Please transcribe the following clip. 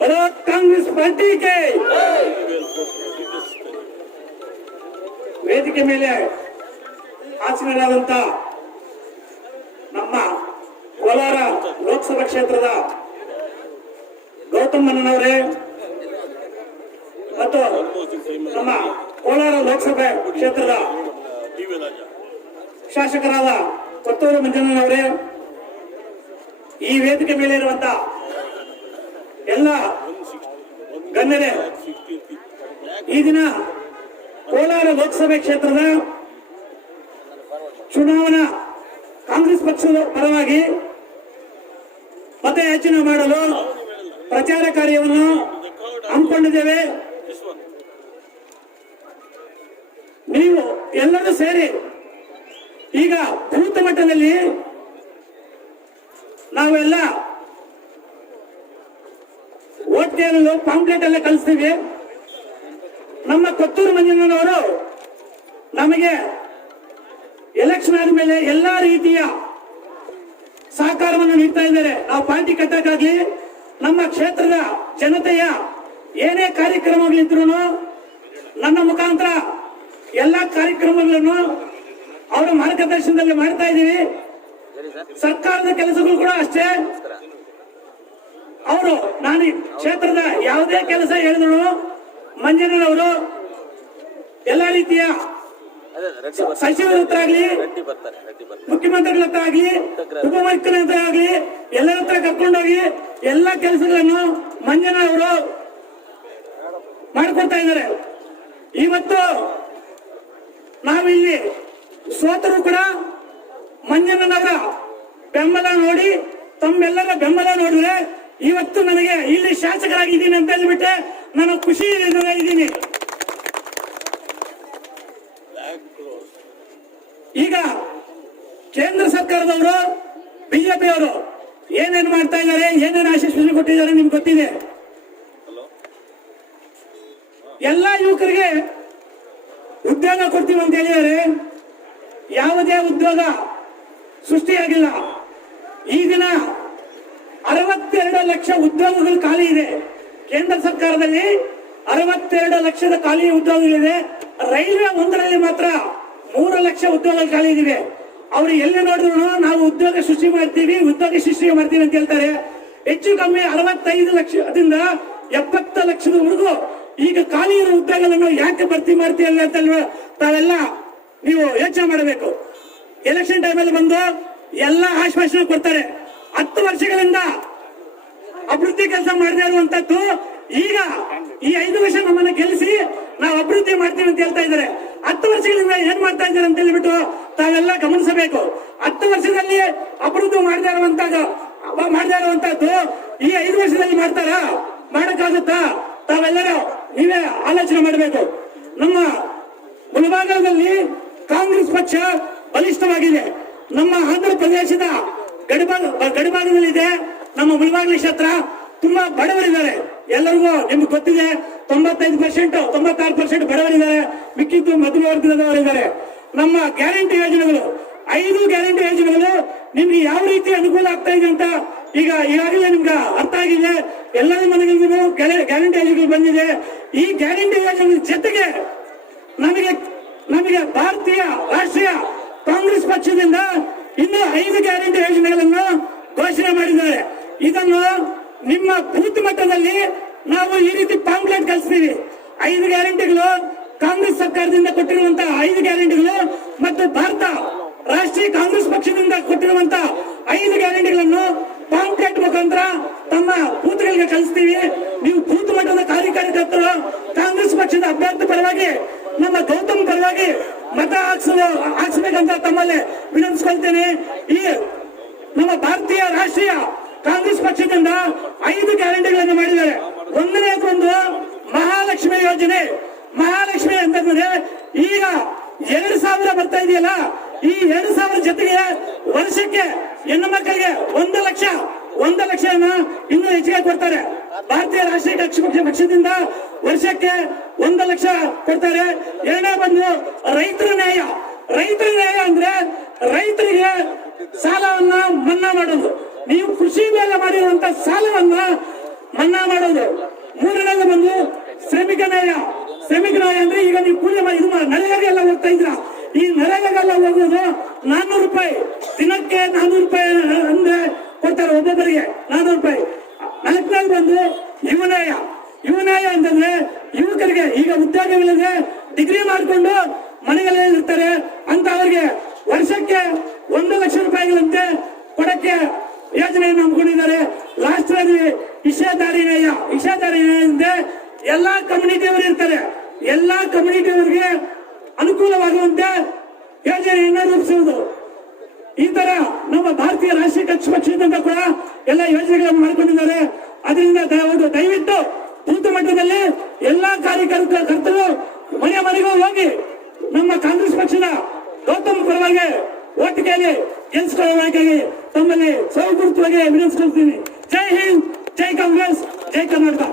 बोलो कांग्रेस पार्टी के ವೇದಿಕೆ ಮೇಲೆ ಆಸೀನರಾದಂತ ನಮ್ಮ ಕೋಲಾರ ಲೋಕಸಭಾ ಕ್ಷೇತ್ರದ ಗೌತಮ್ ಮನ್ನನವರೇ ಮತ್ತು ನಮ್ಮ ಕೋಲಾರ ಲೋಕಸಭೆ ಕ್ಷೇತ್ರದ ಶಾಸಕರಾದ ಕೊತ್ತೂರು ಮಂಜಣ್ಣನವರೇ ಈ ವೇದಿಕೆ ಮೇಲೆ ಇರುವಂತ ಎಲ್ಲ ಗಣ್ಯರೇ, ಈ ದಿನ ಕೋಲಾರ ಲೋಕಸಭೆ ಕ್ಷೇತ್ರದ ಚುನಾವಣಾ ಕಾಂಗ್ರೆಸ್ ಪಕ್ಷದ ಪರವಾಗಿ ಮತಯಾಚನೆ ಮಾಡಲು ಪ್ರಚಾರ ಕಾರ್ಯವನ್ನು ಹಮ್ಮಿಕೊಂಡಿದ್ದೇವೆ. ನೀವು ಎಲ್ಲರೂ ಸೇರಿ ಈಗ ಭೂತ ಮಟ್ಟದಲ್ಲಿ ನಾವೆಲ್ಲ ಓಟ್ ಕಾಂಕ್ರೀಟ್ ಎಲ್ಲ ಕಲಿಸ್ತೀವಿ. ನಮ್ಮ ಕೊತ್ತೂರು ಮಂಜುನವರು ನಮಗೆ ಎಲೆಕ್ಷನ್ ಆದ್ಮೇಲೆ ಎಲ್ಲಾ ರೀತಿಯ ಸಹಕಾರವನ್ನು ನೀಡ್ತಾ ಇದ್ದಾರೆ. ನಾವು ಪಾರ್ಟಿ ಕಟ್ಟಕ್ಕಾಗ್ಲಿ, ನಮ್ಮ ಕ್ಷೇತ್ರದ ಜನತೆಯ ಏನೇ ಕಾರ್ಯಕ್ರಮಗಳಿದ್ರು ನನ್ನ ಮುಖಾಂತರ ಎಲ್ಲಾ ಕಾರ್ಯಕ್ರಮಗಳನ್ನು ಅವರ ಮಾರ್ಗದರ್ಶನದಲ್ಲಿ ಮಾಡ್ತಾ ಇದ್ದೀವಿ. ಸರ್ಕಾರದ ಕೆಲಸಗಳು ಕೂಡ ಅಷ್ಟೇ. ಅವರು ನಾನು ಕ್ಷೇತ್ರದ ಯಾವುದೇ ಕೆಲಸ ಹೇಳಿದ್ರು ಮಂಜನವರು ಎಲ್ಲ ರೀತಿಯ ಸಚಿವರ ಹತ್ರ ಆಗ್ಲಿ ಮುಖ್ಯಮಂತ್ರಿಗಳ ಹತ್ರ ಆಗ್ಲಿ ಉಪಮುಖ್ಯಮಂತ್ರಿ ಹತ್ರ ಆಗ್ಲಿ ಎಲ್ಲರ ಹತ್ರ ಕರ್ಕೊಂಡೋಗಿ ಎಲ್ಲ ಕೆಲಸಗಳನ್ನು ಮಂಜನ ಅವರು ಮಾಡಿಕೊಡ್ತಾ ಇದ್ದಾರೆ. ಇವತ್ತು ನಾವಿಲ್ಲಿ ಸೋತರು ಕೂಡ ಮಂಜನವರ ಬೆಂಬಲ ನೋಡಿ ತಮ್ಮೆಲ್ಲರ ಬೆಂಬಲ ನೋಡಿದ್ರೆ ಇವತ್ತು ನನಗೆ ಇಲ್ಲಿ ಶಾಸಕರಾಗಿದ್ದೀನಿ ಅಂತ ಹೇಳಿಬಿಟ್ಟೆ ನಾನು ಖುಷಿ ಇದ್ದೀನಿ. ಈಗ ಕೇಂದ್ರ ಸರ್ಕಾರದವರು ಬಿಜೆಪಿ ಅವರು ಏನೇನು ಮಾಡ್ತಾ ಇದ್ದಾರೆ, ಏನೇನು ಆಶ್ವಾಸನೆ ಕೊಟ್ಟಿದ್ದಾರೆ ನಿಮ್ಗೆ ಗೊತ್ತಿದೆ? ಎಲ್ಲ ಯುವಕರಿಗೆ ಉದ್ಯೋಗ ಕೊಡ್ತೀವಿ ಅಂತ ಹೇಳಿದ್ದಾರೆ. ಯಾವುದೇ ಉದ್ಯೋಗ ಸೃಷ್ಟಿಯಾಗಿಲ್ಲ. ಈ ದಿನ ಅರವತ್ತೆರಡು ಲಕ್ಷ ಉದ್ಯೋಗಗಳು ಖಾಲಿ ಇದೆ. ಕೇಂದ್ರ ಸರ್ಕಾರದಲ್ಲಿ ಅರವತ್ತೆರಡು ಲಕ್ಷದ ಖಾಲಿ ಉದ್ಯೋಗಗಳಿದೆ. ರೈಲ್ವೆ ಒಂದರಲ್ಲಿ ಮಾತ್ರ ಮೂರು ಲಕ್ಷ ಉದ್ಯೋಗಗಳು ಖಾಲಿ ಇದೆ ಅವರು ಎಲ್ಲಿ ನೋಡಿದ್ರು ನಾವು ಉದ್ಯೋಗ ಸೃಷ್ಟಿ ಮಾಡ್ತೀವಿ, ಉದ್ಯೋಗ ಸೃಷ್ಟಿ ಮಾಡ್ತೀವಿ ಅಂತ ಹೇಳ್ತಾರೆ. ಹೆಚ್ಚು ಕಮ್ಮಿ ಅರವತ್ತೈದು ಲಕ್ಷದಿಂದ ಎಪ್ಪತ್ತ ಲಕ್ಷದವರೆಗೂ ಈಗ ಖಾಲಿ ಇರೋ ಉದ್ಯೋಗಗಳನ್ನು ಯಾಕೆ ಭರ್ತಿ ಮಾಡ್ತೀವಿ ಅಂತ ತಾವೆಲ್ಲ ನೀವು ಯೋಚನೆ ಮಾಡಬೇಕು. ಎಲೆಕ್ಷನ್ ಟೈಮಲ್ಲಿ ಬಂದು ಎಲ್ಲ ಆಶ್ವಾಸನೆ ಕೊಡ್ತಾರೆ. ಹತ್ತು ವರ್ಷಗಳಿಂದ ಅಭಿವೃದ್ಧಿ ಕೆಲಸ ಮಾಡದೇ ಇರುವಂತದ್ದು ಈಗ ಈ ಐದು ವರ್ಷ ನಮ್ಮನ್ನ ಗೆಲ್ಲಿಸಿ ನಾವು ಅಭಿವೃದ್ಧಿ ಮಾಡ್ತೀವಿ ಅಂತ ಹೇಳ್ತಾ ಇದ್ದಾರೆ. ಹತ್ತು ವರ್ಷಗಳಿಂದ ಏನ್ ಮಾಡ್ತಾ ಇದ್ದಾರೆ ಅಂತ ಹೇಳ್ಬಿಟ್ಟು ತಾವೆಲ್ಲ ಗಮನಿಸಬೇಕು. ಹತ್ತು ವರ್ಷದಲ್ಲಿ ಅಭಿವೃದ್ಧಿ ಮಾಡದೇ ಇರುವಂತದ್ದು ಮಾಡದೇ ಇರುವಂತದ್ದು ಈ ಐದು ವರ್ಷದಲ್ಲಿ ಮಾಡ್ತಾರ? ಮಾಡಕ್ಕಾಗುತ್ತಾ? ತಾವೆಲ್ಲರೂ ನೀವೇ ಆಲೋಚನೆ ಮಾಡಬೇಕು. ನಮ್ಮ ಮುಲಭಾಗದಲ್ಲಿ ಕಾಂಗ್ರೆಸ್ ಪಕ್ಷ ಬಲಿಷ್ಠವಾಗಿದೆ. ನಮ್ಮ ಆಂಧ್ರ ಪ್ರದೇಶದ ಗಡಿಭಾಗ ಗಡಿಭಾಗದಲ್ಲಿದೆ ನಮ್ಮ ಮುಳಬಾಗಿಲು ಕ್ಷೇತ್ರ. ತುಂಬಾ ಬಡವರಿದ್ದಾರೆ. ಎಲ್ಲರಿಗೂ ನಿಮ್ಗೆ ಗೊತ್ತಿದೆ, ತೊಂಬತ್ತೈದು ಪರ್ಸೆಂಟ್ ತೊಂಬತ್ತಾರು ಪರ್ಸೆಂಟ್ ಬಡವರಿದ್ದಾರೆ. ಮಿಕ್ಕಿದ್ದು ಮಧ್ಯಮ ವರ್ಗದವರಿದ್ದಾರೆ. ನಮ್ಮ ಗ್ಯಾರಂಟಿ ಯೋಜನೆಗಳು, ಐದು ಗ್ಯಾರಂಟಿ ಯೋಜನೆಗಳು ನಿಮ್ಗೆ ಯಾವ ರೀತಿ ಅನುಕೂಲ ಆಗ್ತಾ ಇದೆ ಅಂತ ಈಗ ಈಗಾಗಲೇ ನಿಮ್ಗೆ ಅರ್ಥ ಆಗಿದೆ. ಎಲ್ಲರ ಮನೆಗಳಿಗೂ ಗ್ಯಾರಂಟಿ ಯೋಜನೆಗಳು ಬಂದಿದೆ. ಈ ಗ್ಯಾರಂಟಿ ಯೋಜನೆ ಜೊತೆಗೆ ನಮಗೆ ನಮಗೆ ಭಾರತೀಯ ರಾಷ್ಟ್ರೀಯ ಕಾಂಗ್ರೆಸ್ ಪಕ್ಷದಿಂದ ಇನ್ನು ಐದು ಗ್ಯಾರಂಟಿ ಯೋಜನೆಗಳನ್ನು ಘೋಷಣೆ ಮಾಡಿದ್ದಾರೆ. ಇದನ್ನು ನಿಮ್ಮ ಬೂತ್ ಮಟ್ಟದಲ್ಲಿ ನಾವು ಈ ರೀತಿ ಪಾಂಪ್ಲೆಟ್ ಕಳಿಸ್ತೀವಿ. ಐದು ಗ್ಯಾರಂಟಿಗಳು ಕಾಂಗ್ರೆಸ್ ಸರ್ಕಾರದಿಂದ ಕೊಟ್ಟಿರುವಂತ ಐದು ಗ್ಯಾರಂಟಿಗಳು ಮತ್ತು ಭಾರತ ರಾಷ್ಟ್ರೀಯ ಕಾಂಗ್ರೆಸ್ ಪಕ್ಷದಿಂದ ಕೊಟ್ಟಿರುವಂತ ಐದು ಗ್ಯಾರಂಟಿಗಳನ್ನು ಪಾಂಪ್ಲೆಟ್ ಮುಖಾಂತರ ತಮ್ಮ ಬೂತ್ಗಳಿಗೆ ಕಳಿಸ್ತೀವಿ. ನೀವು ಬೂತ್ ಮಟ್ಟದ ಕಾರ್ಯಕರ್ತರು ಕಾಂಗ್ರೆಸ್ ಪಕ್ಷದ ಅಭ್ಯರ್ಥಿ ಪರವಾಗಿ, ನಮ್ಮ ಗೌತಮ್ ಪರವಾಗಿ ಮತ ಹಾಕ್ಸಲು ಹಾಕ್ಸ್ಬೇಕಂತ ತಮ್ಮಲ್ಲಿ ವಿನಂತಿಸ್ಕೊಳ್ತೇನೆ. ಈ ನಮ್ಮ ಭಾರತೀಯ ರಾಷ್ಟ್ರೀಯ ಕಾಂಗ್ರೆಸ್ ಪಕ್ಷದಿಂದ ಐದು ಗ್ಯಾರಂಟಿಗಳನ್ನು ಮಾಡಿದ್ದಾರೆ. ಒಂದನೇದೊಂದು ಮಹಾಲಕ್ಷ್ಮಿ ಯೋಜನೆ. ಮಹಾಲಕ್ಷ್ಮಿ ಅಂತಂದ್ರೆ ಈಗ ಎರಡು ಸಾವಿರ ಬರ್ತಾ ಇದೆಯಲ್ಲ, ಈ ಎರಡು ಸಾವಿರ ಜೊತೆಗೆ ವರ್ಷಕ್ಕೆ ಹೆಣ್ಣು ಮಕ್ಕಳಿಗೆ ಒಂದು ಲಕ್ಷ ಒಂದು ಲಕ್ಷನ ಇನ್ನೂ ಹೆಚ್ಚಿಗೆ ಕೊಡ್ತಾರೆ. ಭಾರತೀಯ ರಾಷ್ಟ್ರೀಯ ಪಕ್ಷ ಪಕ್ಷ- ಪಕ್ಷದಿಂದ ವರ್ಷಕ್ಕೆ ಒಂದು ಲಕ್ಷ ಕೊಡ್ತಾರೆ. ಎರಡನೇ ಬಂದು ರೈತರ ನ್ಯಾಯ. ರೈತರ ನ್ಯಾಯ ಅಂದ್ರೆ ರೈತರಿಗೆ ಸಾಲವನ್ನ ಮನ್ನಾ ಮಾಡೋದು. ನೀವು ಕೃಷಿ ಮೇಲೆ ಮಾಡಿರುವಂತ ಸಾಲವನ್ನ ಮನ್ನಾ ಮಾಡೋದು. ಮೂರನೇದು ಬಂದು ಶ್ರಮಿಕ ನ್ಯಾಯ. ಶ್ರಮಿಕ ನ್ಯಾಯ ಅಂದ್ರೆ ಈಗ ನೀವು ಕೂಲಿ ಇದು ನರೇಗಾಗೆಲ್ಲ ಹೋಗ್ತಾ ಇದ್ರ ಈ ನರೇಗಾಗೆಲ್ಲ ಹೋಗೋದು ನಾನ್ನೂರು ರೂಪಾಯಿ. ದಿನಕ್ಕೆ ನಾನ್ನೂರು ರೂಪಾಯಿ ಅಂದ್ರೆ ಕೊಡ್ತಾರೆ ನಾನು ರೂಪಾಯಿ ನಾಲ್ಕನೇ ಬಂದು ಯುವನಾಯ. ಯುವನಾಯ ಅಂತಂದ್ರೆ ಯುವಕರಿಗೆ ಈಗ ಉದ್ಯೋಗವಿಲ್ಲದೆ ಡಿಗ್ರಿ ಮಾಡಿಕೊಂಡು ಮನೆಗಳೇ ಇರ್ತಾರೆ. ಅಂತ ಅವರಿಗೆ ವರ್ಷಕ್ಕೆ ಒಂದು ಲಕ್ಷ ರೂಪಾಯಿಗಳಂತೆ ಕೊಡಕ್ಕೆ ಯೋಜನೆಯನ್ನು ಹಮ್ಮಿಕೊಂಡಿದ್ದಾರೆ. ಲಾಸ್ಟ್ ನ್ಯಾಯ ಅಂದ್ರೆ ಎಲ್ಲಾ ಕಮ್ಯುನಿಟಿಯವರು ಇರ್ತಾರೆ. ಎಲ್ಲಾ ಕಮ್ಯುನಿಟಿಯವರಿಗೆ ಅನುಕೂಲವಾಗುವಂತೆ ಯೋಜನೆಯನ್ನು ರೂಪಿಸುವುದು. ಈ ತರ ನಮ್ಮ ಭಾರತೀಯ ರಾಷ್ಟ್ರೀಯ ಪಕ್ಷದಿಂದ ಕೂಡ ಎಲ್ಲ ಯೋಜನೆಗಳನ್ನು ಮಾಡಿಕೊಂಡಿದ್ದಾರೆ. ಅದರಿಂದ ದಯವಿಟ್ಟು ದಯವಿಟ್ಟು ಬೂತ್ ಮಟ್ಟದಲ್ಲಿ ಎಲ್ಲಾ ಕಾರ್ಯಕರ್ತರು ಮನೆ ಮನೆಗೂ ಹೋಗಿ ನಮ್ಮ ಕಾಂಗ್ರೆಸ್ ಪಕ್ಷದ ಗೌತಮ್ ಪರವಾಗಿ ಓಟ್ ಕೇಳಿ ತಮ್ಮಲ್ಲಿ ಸೌಹೃದವಾಗಿ ವಿನಂತಿಸ್ಕೊಳ್ತೀನಿ ಜೈ ಹಿಂದ್, ಜೈ ಕಾಂಗ್ರೆಸ್, ಜೈ ಕರ್ನಾಟಕ.